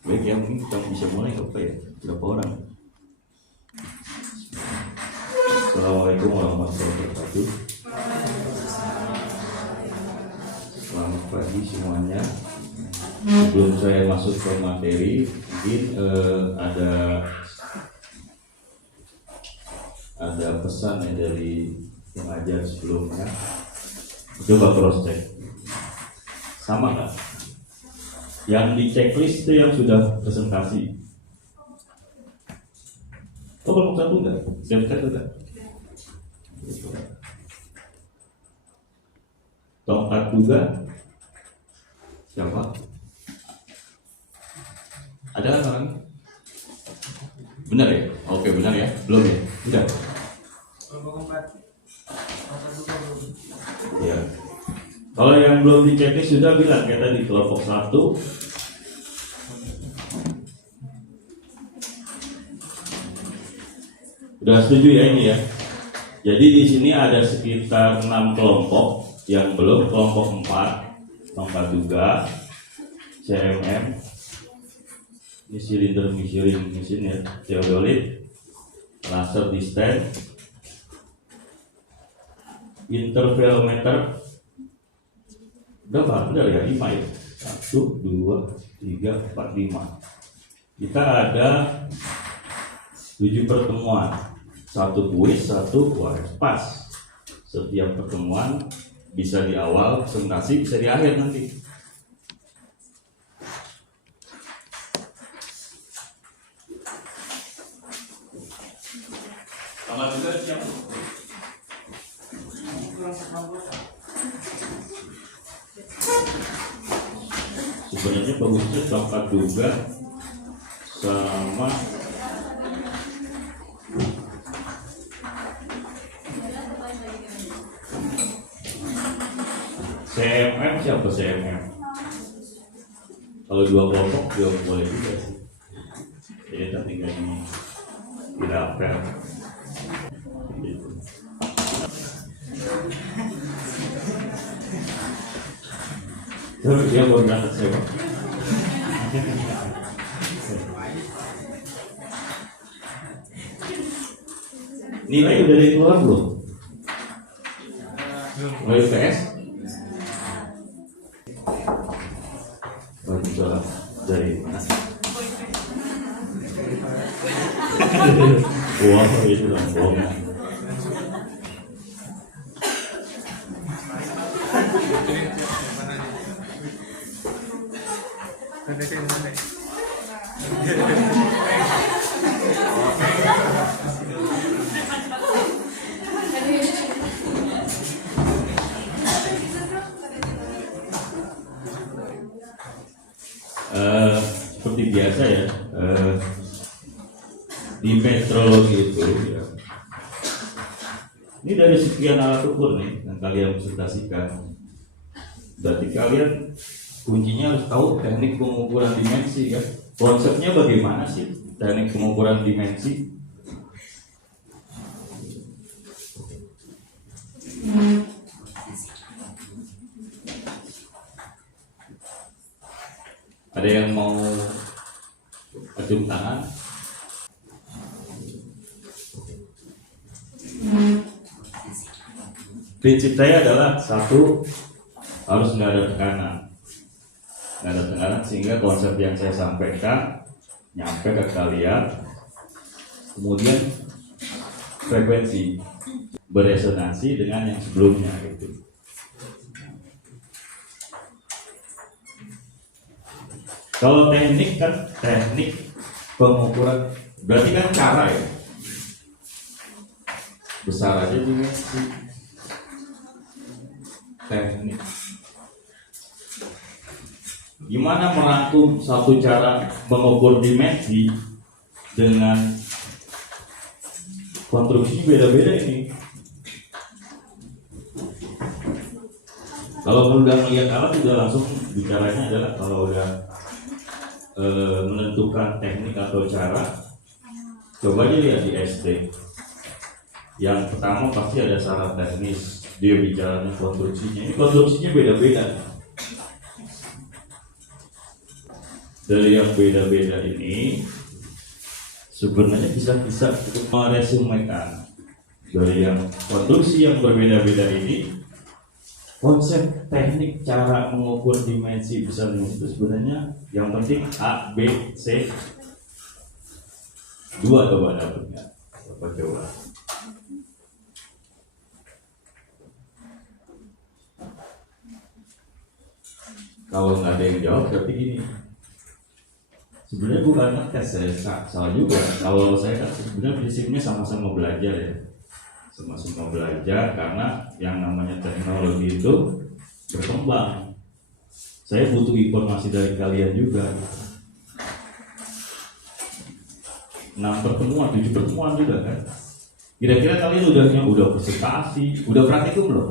Baik ya, mungkin kita bisa mulai apa ya? Berapa orang? Assalamualaikum warahmatullahi wabarakatuh. Selamat pagi semuanya. Sebelum saya masuk ke materi, mungkin ada pesan ya dari pengajar sebelumnya. Coba cross check. Sama nggak? Yang di checklist itu yang sudah presentasi. Oh, kelompok satu enggak? Siap-siap enggak? Kelompok juga? Siapa? Ada kan orang? Benar ya? Oke, benar ya? Belum ya? Udah? Ya. Kalau yang belum di checklist sudah bilang kayak tadi kelompok 1. Udah setuju ya ini ya. Jadi di sini ada sekitar 6 kelompok yang belum, kelompok 4 juga CMM. Ini silinder measuring mesin ya, theodolit, laser distance, interferometer. Berapa? Benar ya? 5 ya? 1, 2, 3, 4, 5. Kita ada 7 pertemuan. 1 kuis, 1 UAS. Pas. Setiap pertemuan bisa di awal presentasi, bisa di akhir nanti. Sama juga siap. Sebenarnya bagusnya tempat juga sama CMM. Siapa CMM? Kalau 2 kelompok juga boleh juga sih. Jadi nanti tinggal di rapel gitu. Terus dia mau berangkat siapa? Nilai udah dari keluar belum? Nilai PS? Bagus dari mana? Wah, itu dong bohong. Seperti biasa ya, di metrologi itu ya, ini dari sekian alat ukur nih yang kalian presentasikan. Berarti kalian kuncinya harus tahu teknik pengukuran dimensi ya. Konsepnya bagaimana sih teknik pengukuran dimensi? Ada yang mau acung tangan? Prinsip saya adalah 1, harus nggak ada tekanan. Nggak ada tekanan sehingga konsep yang saya sampaikan nyampe ke kalian. Kemudian frekuensi beresonansi dengan yang sebelumnya gitu. Kalau teknik kan teknik pengukuran, berarti kan cara ya. Besar aja dimensi. Teknik. Gimana merangkum satu cara mengukur dimensi dengan konstruksi beda-beda ini. Kalau udah melihat alat sudah langsung bicaranya adalah kalau udah menentukan teknik atau cara, coba aja lihat di SD. Yang pertama pasti ada syarat teknis, dia bicaranya konstruksinya. Ini konstruksinya beda-beda. dari yang beda-beda ini sebenarnya bisa cukup meresumekan dari yang konstruksi yang berbeda-beda ini. Konsep teknik cara mengukur dimensi besar itu sebenarnya yang penting A, B, C. Dua coba dapatnya. Coba. Kalau nggak ada yang jawab, tapi gini. Sebenarnya bukan tes, saya salah juga. Kalau saya kan sebenarnya prinsipnya sama-sama belajar ya. Sama-sama belajar karena yang namanya teknologi itu berkembang. Saya butuh informasi dari kalian juga. 6 pertemuan, 7 pertemuan juga kan. Kira-kira kalian udah presentasi, udah praktikum belum?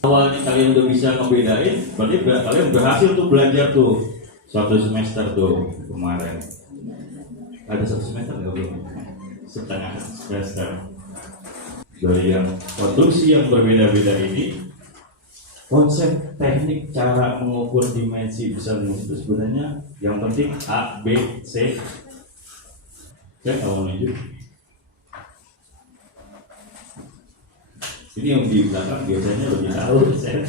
Awalnya kalian udah bisa ngebedain, berarti kalian berhasil tuh belajar tuh 1 semester tuh kemarin. Ada 1 semester nggak belum? Setengah semester. Dari yang konstruksi yang berbeda-beda ini, konsep teknik cara mengukur dimensi besar itu sebenarnya yang penting A, B, C. Saya mau nunjuk. Ini yang di belakang biasanya lebih tahu saya.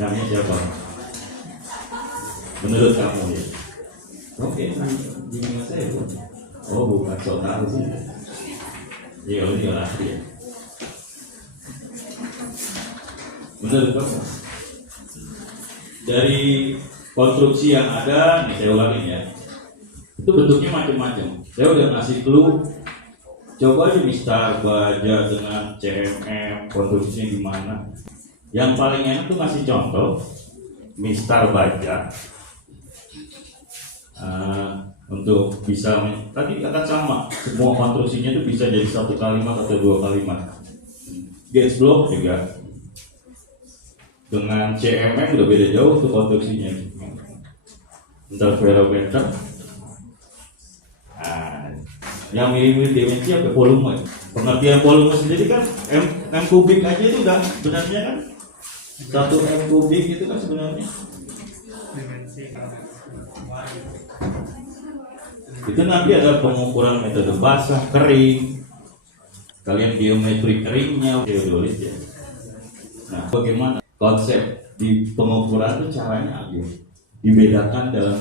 Namanya siapa? Menurut kamu ya? Oke, gimana saya bu? Oh bukan so tahu sih. Iya ini orang asli ya. Menurut kamu? Dari konstruksi yang ada, nih saya ulangin ya. Itu bentuknya macam-macam. Saya udah ngasih clue. Coba aja Mister baca dengan CMM, konstruksinya gimana. Yang paling enak tuh ngasih contoh. Mister baca untuk bisa tadi akan sama, semua konstruksinya itu bisa jadi 1 kalimat atau 2 kalimat. Gates block juga dengan CMM udah beda jauh tuh konstruksinya. Interferometer. Yang mirip-mirip dimensi apa volume. Pengertian volume sendiri kan M kubik aja itu udah sebenarnya kan 1 M kubik itu kan sebenarnya itu nanti ada pengukuran metode basah, kering. Kalian geometri keringnya geodolit ya. Nah, bagaimana konsep di pengukuran itu caranya aja dibedakan dalam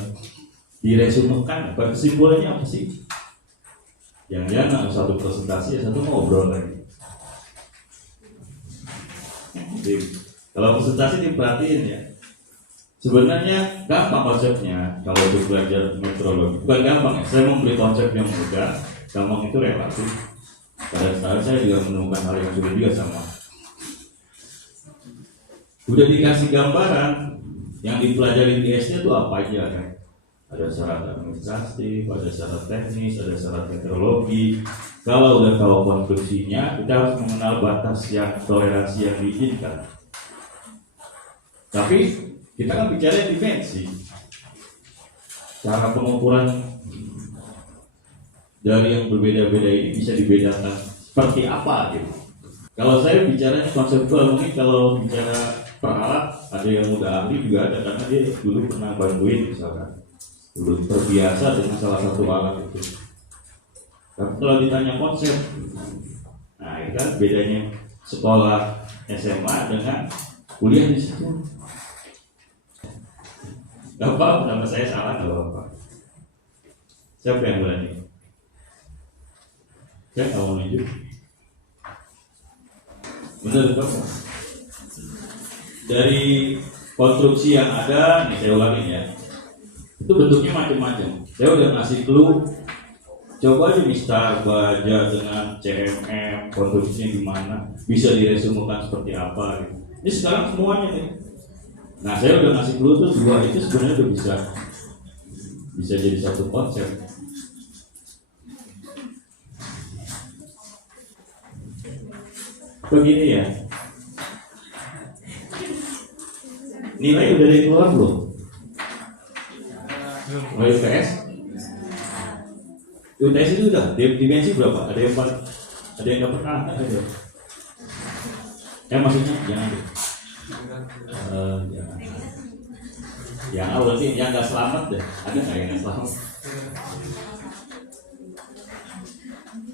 diresumekan. Kesimpulannya apa sih? Jangan-jangan satu presentasi, satu ngobrol lagi. Jadi, kalau presentasi diperhatiin ya. Sebenarnya gampang konsepnya kalau untuk belajar metrologi. Bukan gampang ya, saya memberi konsep yang mudah. Gampang itu relatif. Pada saat saya juga menemukan hal yang sulit juga sama. Udah dikasih gambaran yang dipelajari di SD itu apa aja kan? Ada syarat administratif, ada syarat teknis, ada syarat meteorologi. Kalau udah tahu konstruksinya, kita harus mengenal batas yang toleransi yang diizinkan. Tapi kita kan bicara dimensi. Cara pengukuran dari yang berbeda-beda ini bisa dibedakan seperti apa gitu. Kalau saya bicaranya konseptual, mungkin kalau bicara peralat ada yang udah ahli juga ada karena dia dulu pernah bantuin misalkan. Dulu terbiasa dengan salah satu alat itu. Tapi kalau ditanya konsep, nah itu kan bedanya sekolah SMA dengan kuliah di situ. Gak apa-apa, nama saya salah gak apa-apa. Siapa yang berani? Saya nggak mau nunjuk. Menurut kamu? Dari konstruksi yang ada, nih saya ulangin ya. Itu bentuknya macam-macam. Saya udah ngasih clue. Coba aja Mister baca dengan CMM, konstruksinya gimana, bisa diresumekan seperti apa gitu. Ini sekarang semuanya nih. Nah saya udah ngasih clue tuh 2 itu sebenarnya udah bisa jadi satu konsep. Begini ya. Nilai udah ada yang keluar belum? UTS? UTS itu udah dimensi berapa? Ada yang nggak pernah ada. Maksudnya jangan deh. Jangan. Yang awal sih yang nggak selamat deh. Ada nggak yang nggak selamat?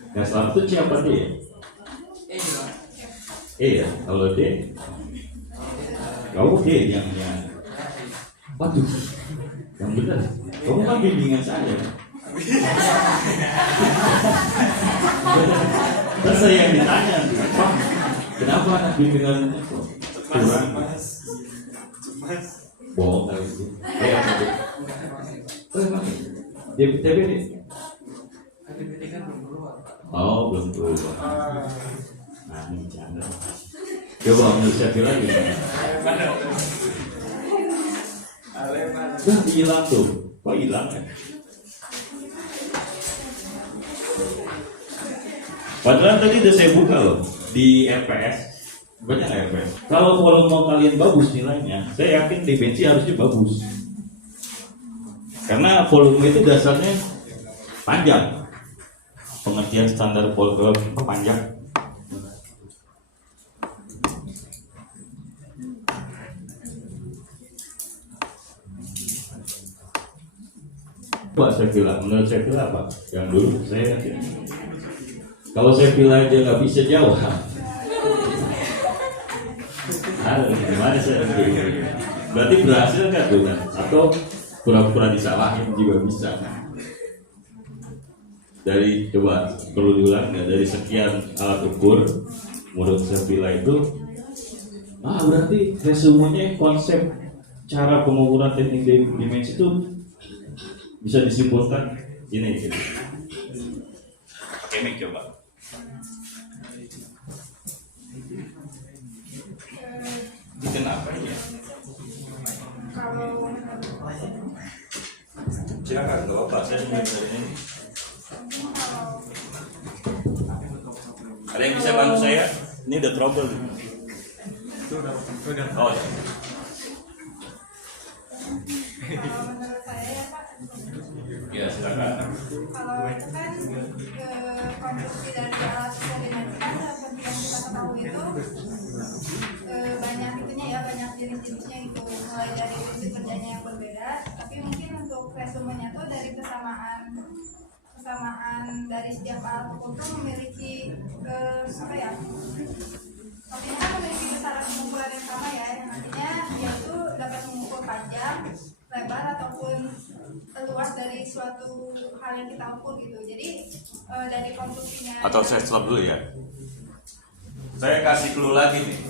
Nggak selamat itu siapa dia? Ya, kalau D, kau D yang waduh, yang benar. Kamu kan bimbingan saya. Terus saya yang ditanya, Pak, kenapa anak bimbingan kurang? Bohong kali itu. DPTB nih? Oh, belum keluar. Nah, ini jangan. Coba menurut saya lagi. Udah hilang tuh. Kok hilang kan? Padahal tadi udah saya buka loh di RPS. Banyak RPS. Kalau volume kalian bagus nilainya, saya yakin defensi harusnya bagus. Karena volume itu dasarnya panjang. Pengertian standar volume panjang. Pak saya bilang, menurut saya bilang apa? Yang dulu saya yakin. Kalau saya bilang aja nggak bisa jawab, gimana saya begini? Berarti berhasil kan tuh kan? Atau pura-pura disalahin juga bisa kan? Dari coba perlu diulang nggak, dari sekian alat ukur menurut saya bilang itu, berarti resumenya konsep cara pengukuran teknik dimensi itu bisa disimpulkan ini gitu. Pakai mic coba. Kenapa ya? Silakan, nggak apa-apa. Saya mulai dari ini. Ada yang bisa bantu saya? Ini udah trouble. Oh ya. Menurut saya ya Pak, Ya silakan. kalau itu kan konstruksi dari alat koordinasi kan seperti yang kita ketahui itu banyak itunya ya, banyak jenis-jenisnya gitu, mulai dari prinsip kerjanya yang berbeda, tapi mungkin untuk resumenya tuh dari kesamaan dari setiap alat ukur itu memiliki apa ya? Artinya kan memiliki besaran pengukuran yang sama ya, yang artinya yaitu dapat mengukur panjang, lebar ataupun luas dari suatu hal yang kita ukur gitu. Jadi dari konstruksinya. Atau saya stop dulu ya. Saya kasih clue lagi nih.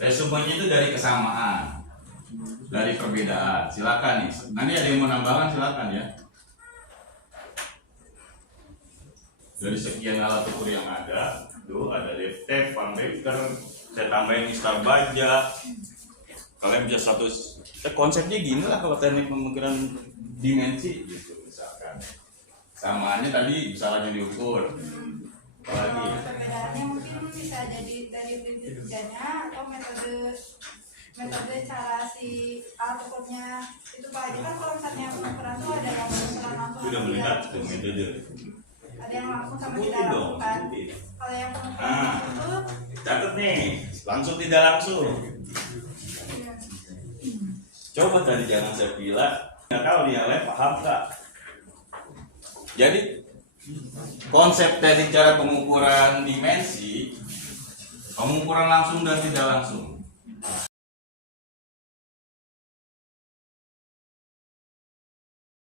Resumenya itu dari kesamaan, dari perbedaan. Silakan nih. Nanti ada yang mau nambahkan silakan ya. Dari sekian alat ukur yang ada, tuh ada DFT, Van Baker, saya tambahin Star Baja. Kalian bisa konsepnya gini lah kalau teknik pengukuran dimensi gitu misalkan. Samaannya tadi misalnya diukur. Apalagi Perbedaannya mungkin bisa jadi dari prinsip kerjanya atau metode cara si alat ukurnya itu Pak. Jadi kan kalau misalnya pengukuran itu ada yang pengukuran langsung, sudah melihat tuh metode. ada yang langsung sama tidak langsung kan. Kalau yang pengukuran langsung itu Catat nih, langsung tidak langsung. Coba tadi jangan saya bilang, nggak tahu nih yang lain paham nggak? Jadi konsep dari cara pengukuran dimensi, pengukuran langsung dan tidak langsung.